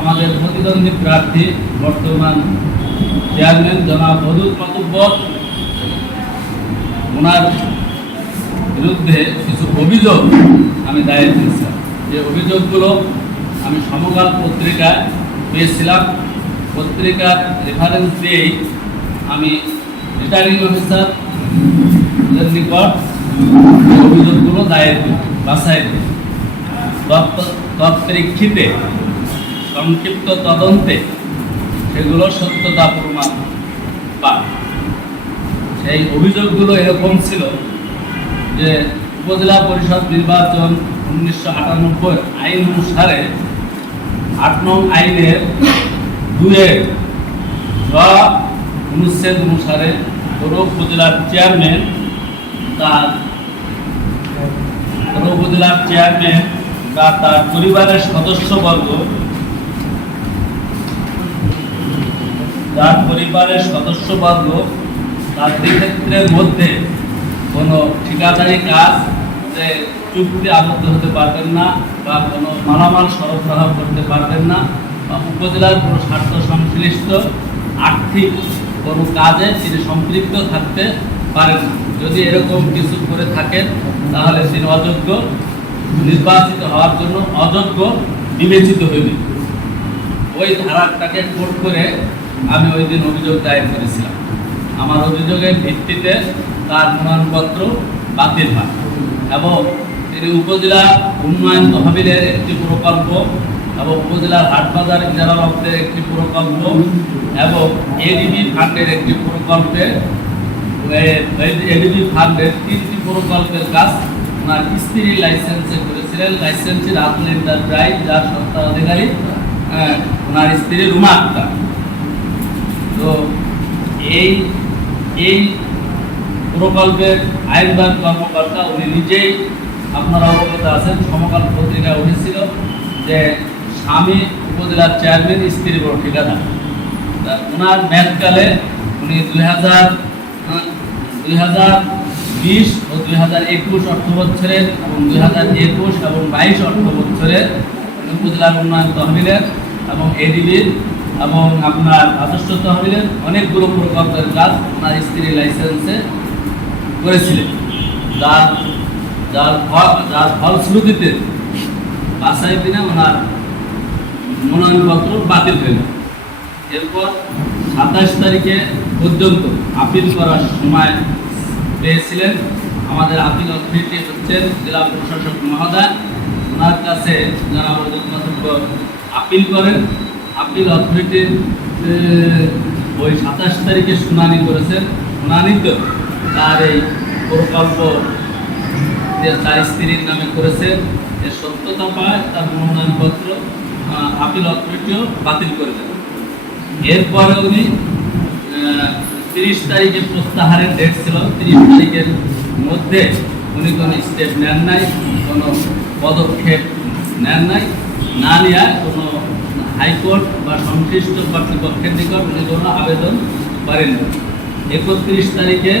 আমাদের প্রতিদ্বন্দ্বী প্রার্থী বর্তমান চেয়ারম্যান জনাব হদুদ মাতুব্বর। ওনার বিরুদ্ধে কিছু অভিযোগ আমি দায়ের করেছিলাম যে অভিযোগগুলো আমি সমকাল পত্রিকায় পেয়েছিলাম। পত্রিকার রেফারেন্স দিয়েই আমি রিটার্নিং অফিসার নিকট অভিযোগগুলো দায়ের করি তৎপরিক্ষিতে সংক্ষিপ্ত তদন্তে সেগুলো সত্যতা প্রমাণ পায় সেই অভিযোগগুলো এরকম ছিল যে উপজেলা পরিষদ নির্বাচন উনিশশো আটানব্বই আইন অনুসারে আট নং আইনের দুয়ের জ অনুচ্ছেদ অনুসারে কোনো উপজেলার চেয়ারম্যান তার কোনো উপজেলার চেয়ারম্যান বা তার পরিবারের সদস্যবর্গ তার পরিবারের সদস্যবর্গ তাদের ক্ষেত্রের মধ্যে কোনো ঠিকাদারি কাজ যে চুক্তি আবদ্ধ হতে পারবেন না বা কোনো মালামাল সরবরাহ করতে পারবেন না বা উপজেলার কোনো স্বার্থ সংশ্লিষ্ট আর্থিক কোনো কাজে তিনি সম্পৃক্ত থাকতে পারেন না। যদি এরকম কিছু করে থাকেন, তাহলে তিনি অযোগ্য, নির্বাচিত হওয়ার জন্য অযোগ্য, বিবেচিত হইবে ওই ধারাটাকে কোট করে আমি ওই দিন অভিযোগ দায়ের করেছিলাম। আমার অভিযোগের ভিত্তিতে তার মনোনয়নপত্র বাতিল হয় এবং তিনি উপজেলা উন্নয়ন তহবিলের একটি প্রকল্প এবং উপজেলার হাটবাজার ইজারা একটি প্রকল্প এবং এডিবি ফান্ডের একটি প্রকল্পে এডিবি ফান্ডের তিনটি প্রকল্পের কাজ ওনার স্ত্রীর লাইসেন্সে করেছিলেন। লাইসেন্সের রাতুল এন্টারপ্রাইজ যার স্বত্বাধিকারী আহ, ওনার স্ত্রী রুমা আক্তার। এই এই প্রকল্পের আইনবান কর্মকর্তা, উনি নিজেই আপনারা অবগত আছেন, সমকাল পত্রিকায় উঠেছিল যে স্বামী উপজেলার চেয়ারম্যান স্ত্রী বড় তা ওনার মেয়াদকালে উনি দুই হাজার দুই হাজার বিশ ও দুই হাজার একুশ অর্থ বছরের এবং দুই হাজার একুশ এবং বাইশ অর্থ বছরের উপজেলার উন্নয়ন তহবিলের এবং এডিবির এবং আপনার রাজস্ব তহবিলের অনেকগুলো প্রকল্পের কাজ আপনার স্ত্রী লাইসেন্সে করেছিলেন। যার যার ফল যার ফলশ্রুতিতে বাসায় দিনে ওনার মনোনয়নপত্র বাতিল হয়ে। এরপর সাতাশ তারিখে পর্যন্ত আপিল করার সময় পেয়েছিলেন আমাদের আপিল অথরিটি হচ্ছেন জেলা প্রশাসক মহোদয়। ওনার কাছে যারা আপিল করেন আপিল অথরিটির ওই সাতাশ তারিখে শুনানি করেছেন। শুনানিতে তার এই প্রকল্প যে তার স্ত্রীর নামে করেছেন এর সত্যতা পায়, তার মনোনয়নপত্র আপিল অথরিটিও বাতিল করে দেন এরপরে উনি তিরিশ তারিখে প্রত্যাহারের ডেট ছিল। তিরিশ তারিখের মধ্যে উনি কোনো স্টেপ নেন নাই, কোনো পদক্ষেপ নেন নাই। না নেওয়ায় কোনো হাইকোর্ট বা সংশ্লিষ্ট কর্তৃপক্ষের নিকট উনি কোনো আবেদন করেন একত্রিশ তারিখে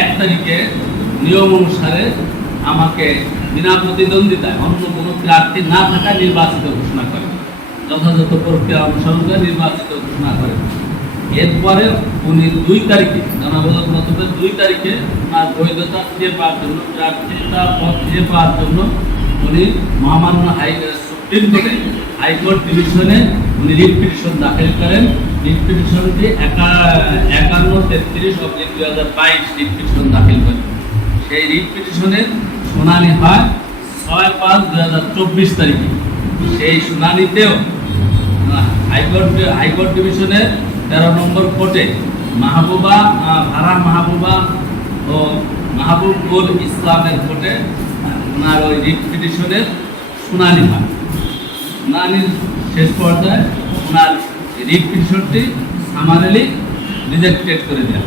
এক তারিখে নিয়ম অনুসারে আমাকে বিনা প্রতিদ্বন্দ্বিতায় অন্য কোনো প্রার্থী না থাকা নির্বাচিত ঘোষণা করে যথাযথ প্রক্রিয়া অনুসরণ করে নির্বাচিত ঘোষণা করেন। এরপরে উনি দুই তারিখে জনবদল মতবের দুই তারিখে ওনার বৈধতা ফিরে পাওয়ার জন্য প্রার্থিতা পদ ফিরে পাওয়ার জন্য উনি মহামান্য হাই সুপ্রিম হাইকোর্ট ডিভিশনে উনি রিট পিটিশন দাখিল করেন। রিট পিটিশনটি একা একান্ন, তেত্রিশ অব্লিক দুই হাজার বাইশ রিট পিটিশন দাখিল করেন। সেই রিট পিটিশনের শুনানি হয় ছয় পাঁচ দুই হাজার চব্বিশ তারিখে। সেই শুনানিতেও হাইকোর্ট হাইকোর্ট ডিভিশনের তেরো নম্বর কোর্টে মাহবুবা ভাড়া মাহবুবা ও মাহবুবুল ইসলামের কোর্টে ওনার ওই রিট পিটিশনের শুনানি হয়। শুনানির শেষ পর্যায়ে ওনার রিট পিটিশনটি সামারেলি রিজেক্টেড করে দেন।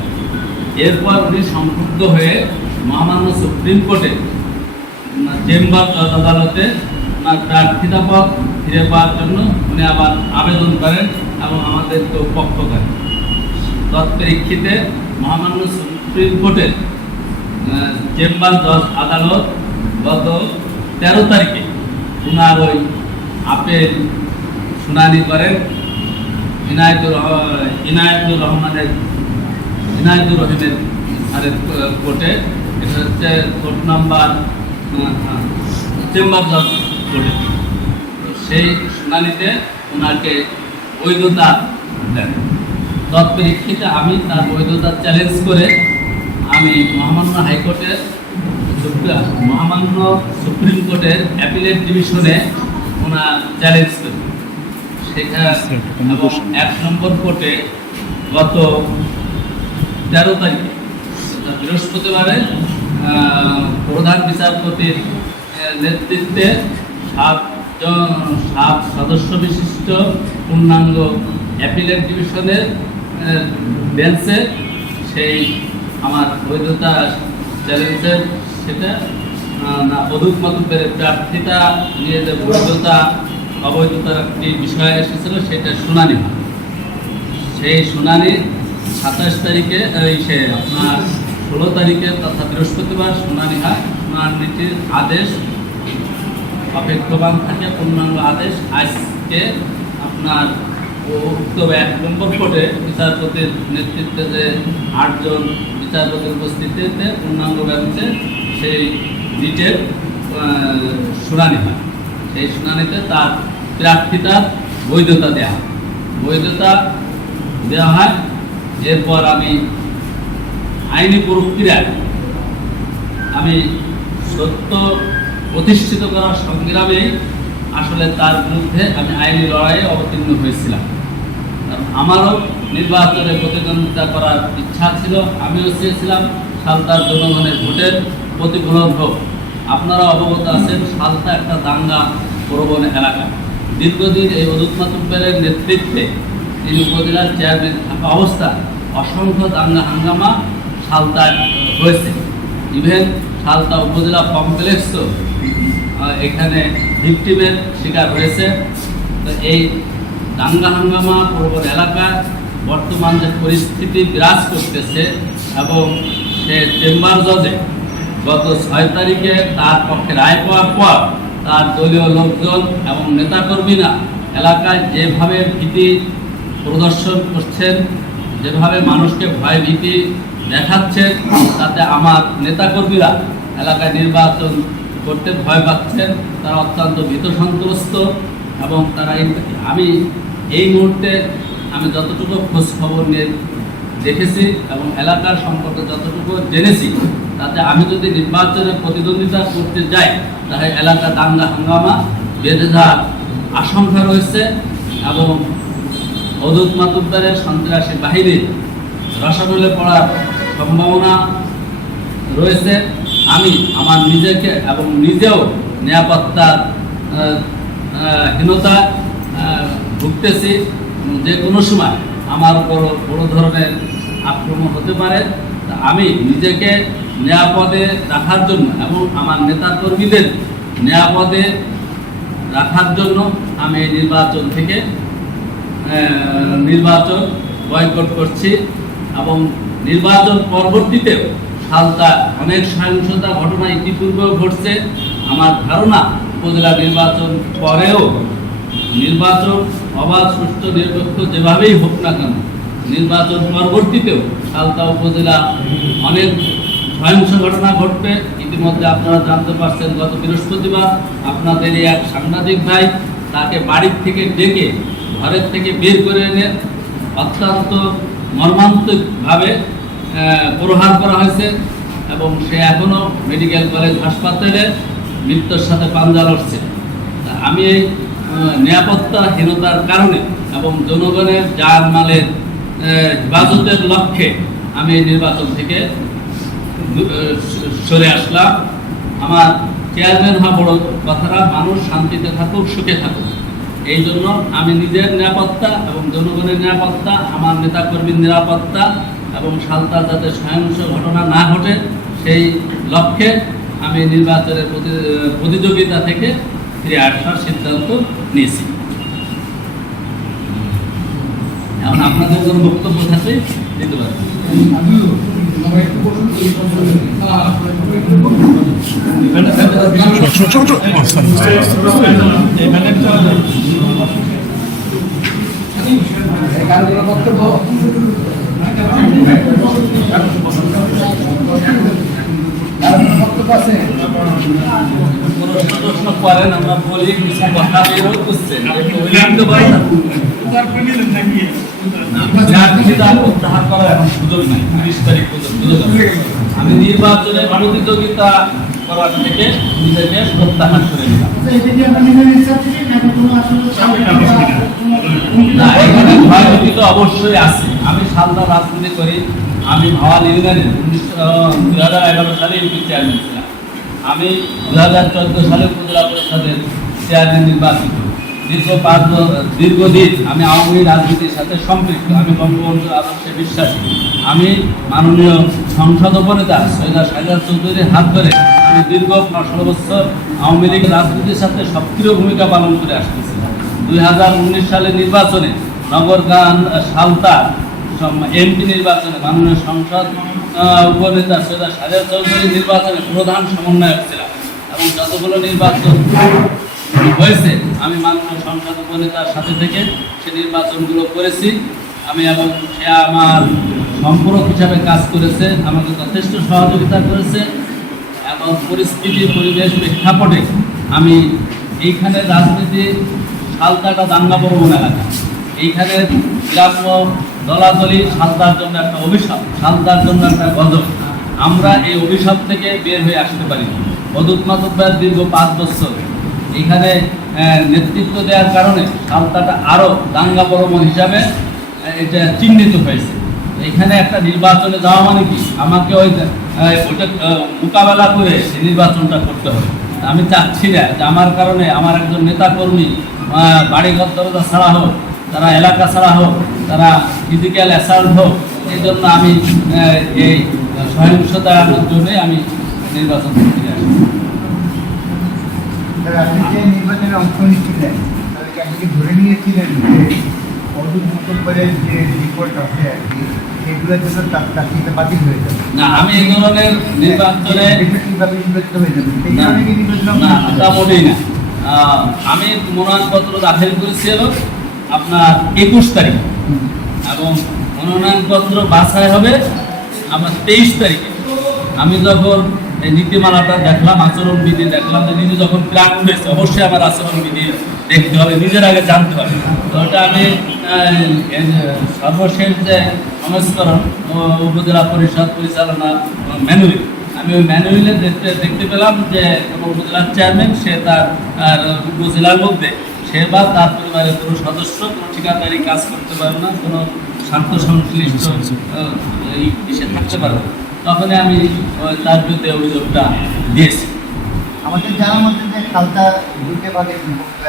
এরপর উনি সংক্ষুব্ধ হয়ে মহামান্য সুপ্রিম কোর্টে চেম্বার আদালতে ওনার প্রার্থিতা পদ ফিরে পাওয়ার জন্য উনি আবার আবেদন করেন এবং আমাদেরকেও পক্ষ করেন। তৎপরিক্ষিতে মহামান্য সুপ্রিম কোর্টের চেম্বার জজ আদালত গত তেরো তারিখে ওনার ওই আপেল শুনানি করেন। ইনায়তুর ইনায়তুর রহমানের, ইনায়তুর রহিমের আরে কোর্টে। এটা হচ্ছে কোর্ট নাম্বার চেম্বার জজ কোর্টে। সেই শুনানিতে ওনাকে বৈধতা দেন। তৎপরিক্ষিতে আমি তার বৈধতা চ্যালেঞ্জ করে আমি মহামান্য হাইকোর্টের মহামান্য সুপ্রিম কোর্টের অ্যাপিলেট ডিভিশনে ওনার চ্যালেঞ্জ এবং এক নম্বর কোর্টে গত তেরো তারিখে বৃহস্পতিবারে প্রধান বিচারপতির নেতৃত্বে সাতজন সাত সদস্য বিশিষ্ট পূর্ণাঙ্গ অ্যাপিলেট ডিভিশনের বেঞ্চে সেই আমার বৈধতা চ্যালেঞ্জের সেটা মাতুব্বের প্রার্থিতা নিয়ে যে বৈধতা অবৈধতার একটি বিষয় এসেছিল, সেটা শুনানি হয়। সেই শুনানি সাতাশ তারিখে, এই সে আপনার ষোলো তারিখে তথা বৃহস্পতিবার শুনানি হয়। শুনানিটির আদেশ, অপেক্ষমান থাকে পূর্ণাঙ্গ আদেশ। আজকে আপনার উক্ত এক নম্বর কোর্টে বিচারপতির নেতৃত্বে যে আটজন বিচারপতির উপস্থিতিতে পূর্ণাঙ্গ বেঞ্চে সেই রিটের শুনানি হয়। সেই শুনানিতে তার প্রার্থিতার বৈধতা দেওয়া হয়। বৈধতা দেওয়া হয়, এরপর আমি আইনি প্রক্রিয়ায় আমি সত্য প্রতিষ্ঠিত করার সংগ্রামে আসলে তার বিরুদ্ধে আমি আইনি লড়াইয়ে অবতীর্ণ হয়েছিলাম। আমারও নির্বাচনে প্রতিদ্বন্দ্বিতা করার ইচ্ছা ছিল, আমিও চেয়েছিলাম সালতার জনগণের ভোটের প্রতিফলন হোক। আপনারা অবগত আছেন সালতা একটা দাঙ্গা প্রবণ এলাকা। দীর্ঘদিন এই অদূত মাতুব্বের নেতৃত্বে তিনি উপজেলার চেয়ারম্যান থাকা অবস্থা অসংখ্য দাঙ্গা হাঙ্গামা সালতায় হয়েছে। ইভেন সালতা উপজেলা কমপ্লেক্সও এখানে ভিকটিমের শিকার হয়েছে। তো এই দাঙ্গা হাঙ্গামা প্রবণ এলাকায় বর্তমান যে পরিস্থিতি বিরাজ করতেছে এবং সে চেম্বার জজে গত ছয় তারিখে তার পক্ষে রায় পাওয়ার পর তার দলীয় লোকজন এবং নেতাকর্মীরা এলাকায় যেভাবে ভীতি প্রদর্শন করছেন, যেভাবে মানুষকে ভয় ভীতি দেখাচ্ছেন, তাতে আমার নেতাকর্মীরা এলাকায় নির্বাচন করতে ভয় পাচ্ছেন। তারা অত্যন্ত ভীত সন্ত্রস্ত এবং তারা আমি এই মুহূর্তে আমি যতটুকু খোঁজ খবর নিয়ে দেখেছি এবং এলাকার সম্পর্কে যতটুকু জেনেছি তাতে আমি যদি নির্বাচনে প্রতিদ্বন্দ্বিতা করতে যাই তাহলে এলাকা দাঙ্গা হাঙ্গামা বেঁধে যাওয়ার আশঙ্কা রয়েছে এবং অদূত মাতুব্বারের সন্ত্রাসী বাহিনীর রসাতলে পড়ার সম্ভাবনা রয়েছে। আমি আমার নিজেকে এবং নিজেও আহ, হীনতা ভুগতেছি। যে কোনো সময় আমার উপর বড় ধরনের আক্রমণ হতে পারে। আমি নিজেকে নিরাপদে রাখার জন্য এবং আমার নেতা কর্মীদের নিরাপদে রাখার জন্য আমি এই নির্বাচন থেকে নির্বাচন বয়কট করছি এবং নির্বাচন পরবর্তীতেও সালতা অনেক সহিংসতা ঘটনা ইতিপূর্বেও ঘটছে। আমার ধারণা উপজেলা নির্বাচন পরেও নির্বাচন অবাধ সুষ্ঠু, নিরপেক্ষ যেভাবেই হোক না কেন, নির্বাচন পরবর্তীতেও সালতা উপজেলা অনেক সহিংস ঘটনা ঘটবে। ইতিমধ্যে আপনারা জানতে পারছেন, গত বৃহস্পতিবার আপনাদের এক সাংবাদিক ভাই তাকে বাড়ির থেকে ডেকে ঘরের থেকে বের করে এনে অত্যন্ত মর্মান্তিকভাবে প্রহার করা হয়েছে এবং সে এখনও মেডিকেল কলেজ হাসপাতালে মৃত্যুর সাথে পাঞ্জা লড়ছে। আমি এই নিরাপত্তাহীনতার কারণে এবং জনগণের যান মালের হেফাজতের লক্ষ্যে আমি নির্বাচন থেকে সরে আসলাম আমার চেয়ারম্যান হওয়া বড় কথাটা মানুষ শান্তিতে থাকুক, সুখে থাকুক। এই জন্য আমি নিজের নিরাপত্তা এবং জনগণের নিরাপত্তা, আমার নেতাকর্মীর নিরাপত্তা এবং সালতা যাতে সহিংস ঘটনা না ঘটে, সেই লক্ষ্যে আমি নির্বাচনের প্রতি- প্রতিযোগিতা থেকে ফিরে আসার সিদ্ধান্ত নিয়েছি। এখন আপনাদের কোনো বক্তব্য থাকলে দিতে কোনো বক্তব্য? আছে? প্রশ্ন করেন আমরা বলি কিছু কথা বেরো করছেন একটু না। আমি নির্বাচনে প্রতিযোগিতা করার থেকে নিজেকে প্রত্যাহার করে নিলাম। তো অবশ্যই আছে। আমি সালদা রাজনীতি করি, আমি ভাওয়াল ইউনিয়নে দুই হাজার এগারো সালে ইউপি চেয়ারম্যান ছিলাম। আমি দু হাজার চোদ্দ সালে উপজেলা পরিষদের চেয়ারম্যান নির্বাচিত। দীর্ঘ পাঁচ দীর্ঘদিন আমি আওয়ামী রাজনীতির সাথে সম্পৃক্ত, আমি বঙ্গবন্ধুর আদর্শে বিশ্বাসী। আমি মাননীয় সংসদ উপনেতা সৈয়দা সাইদার চৌধুরীর হাত ধরে আমি দীর্ঘ ষোলো বছর আওয়ামী লীগ রাজনীতির সাথে সক্রিয় ভূমিকা পালন করে আসতেছি। দুই হাজার উনিশ সালের নির্বাচনে নগরগান সালতা এমপি নির্বাচনে মাননীয় সংসদ উপনেতা সৈয়দা সাজা চৌধুরী নির্বাচনে প্রধান সমন্বয়ক ছিলাম এবং যতগুলো নির্বাচন হয়েছে। আমি মাননীয় সংসদ উপনেতার সাথে থেকে সে নির্বাচনগুলো করেছি। আমি এবং সে আমার সম্পূরক হিসাবে কাজ করেছে, আমাকে যথেষ্ট সহযোগিতা করেছে এবং পরিস্থিতি, পরিবেশ প্রেক্ষাপটে আমি এইখানে রাজনীতি সালতাটা দাঙ্গা প্রবণ এলাকা এইখানে গ্রাম্য দলাদলি সালতার জন্য একটা অভিশাপ, সালতার জন্য একটা গজব। আমরা এই অভিশাপ থেকে বের হয়ে আসতে পারি অদূত মাতব্যার দীর্ঘ পাঁচ বছর এখানে নেতৃত্ব দেওয়ার কারণে সালতাটা আরও দাঙ্গা প্রবণ হিসাবে এটা চিহ্নিত হয়েছে। এখানে একটা নির্বাচনে যাওয়া মানে কি? আমাকে ওই ওইটা মোকাবেলা করে নির্বাচনটা করতে হবে। আমি চাচ্ছি না যে আমার কারণে আমার একজন নেতা কর্মী বাড়িঘর দরজা ছাড়া হোক তারা এলাকা ছাড়া হোক তারা ফিজিক্যাল অ্যাসাল্ট হোক এই জন্য আমি এই সহিংসতার জন্যই আমি নির্বাচন করতে স্যার, আপনি যে নির্বাচনে অংশ নিচ্ছিলেন তাহলে কি আপনি ধরে নিয়েছিলেন যে অদূর মুকুলবারের যে রিপোর্ট আছে আর কি জন্য বাতিল হয়ে যাবে? না আমি এই ধরনের নির্বাচনে নির্বাচিত হয়ে যাবে। সেই না, কারণে কি নির্বাচন না তা মোটেই না। আমি মনোনয়নপত্র দাখিল করেছিল আপনার একুশ তারিখ। এবং মনোনয়নপত্র বাছাই হবে আমার তেইশ তারিখে। আমি যখন এই নীতিমালাটা দেখলাম, আচরণবিধি দেখলাম যে নিজে যখন প্রাণ উঠেছে, অবশ্যই আমার আচরণবিধি দেখতে হবে, নিজের আগে জানতে হবে তো ওটা আমি সর্বশেষ যে সংস্করণ উপজেলা পরিষদ পরিচালনা ম্যানুয়াল, আমি ওই ম্যানুয়ালে দেখতে দেখতে পেলাম যে উপজেলার চেয়ারম্যান, সে তার উপজেলার মধ্যে, সে বা তার পরিবারের কোনো সদস্য, কোনো ঠিকাদারি কাজ করতে পারবে না, কোনো স্বার্থ সংশ্লিষ্ট ইসে থাকতে পারবে না। তখনই আমি তার বিরুদ্ধে অভিযোগটা দিয়েছি। আমাদের জানা মতে যে খালতা দুইটা ভাগে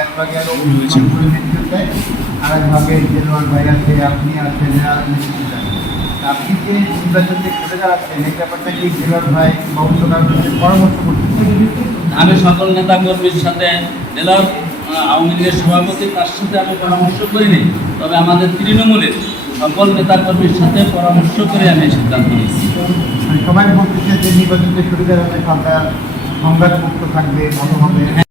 এক ভাগে আরও আর এক ভাগে জেলোয়ার ভাই আছে আপনি আছেন আর আপনি যে নির্বাচন যে করে যাচ্ছেন এই ব্যাপারটা কি জেলোয়ার ভাই পরামর্শ আমি সকল নেতা কর্মীর সাথে জেলার আওয়ামী লীগের সভাপতি তার সাথে আমি পরামর্শ করিনি। তবে আমাদের তৃণমূলের সকল নেতা কর্মীর সাথে পরামর্শ করে আমি সিদ্ধান্ত নিয়েছি। সবাই বলতেছে যে নির্বাচনকে করা হবে খালতা সংঘাত মুক্ত থাকবে ভালো হবে